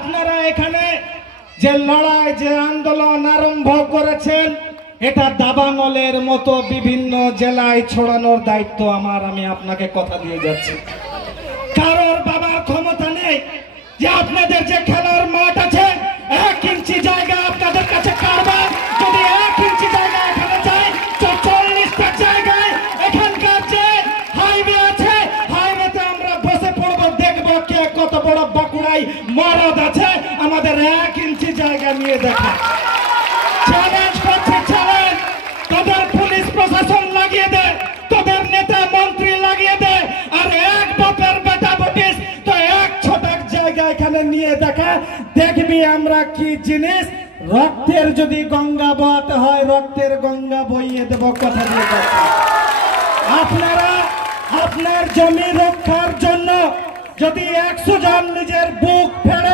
আপনারা এখানে যে লড়াই যে আন্দোলন আরম্ভ করেছেন এটা দাবানলের মতো বিভিন্ন জেলায় ছড়ানোর দায়িত্ব আমার। আমি আপনাকে কথা দিয়ে যাচ্ছি, কারোর বাবার ক্ষমতা নেই যে আপনাদের যে খেলার মাঠ আছে 1 ইঞ্চি জায়গা আপনাদের কাছে কারবার, যদি 1 ইঞ্চি জায়গা এখানে যায় 40টা জায়গায় এখানকার যে হাইওয়ে আছে হাইওয়েতে আমরা বসে পড়বো, দেখবো কে কত বড় বাঁকুড়ায় মরদ আছে আমাদের 1 ইঞ্চি জায়গা নিয়ে দেখা। চ্যালেঞ্জ করছে, চ্যালেঞ্জ। তোদের পুলিশ প্রশাসন লাগিয়ে দে, তোদের নেতা মন্ত্রী লাগিয়ে দে, আর এক বাপের বেটা বটিস তো 1 ছোটক জায়গা এখানে নিয়ে দেখা, দেখবি আমরা কি জিনিস। রক্তের যদি গঙ্গা বহাতে হয় রক্তের গঙ্গা বইয়ে দেব, কথা দিয়ে যাচ্ছি। আপনারা আপনার জমি রক্ষার জন্য যদি 100 জন নিজের বুক ফেলে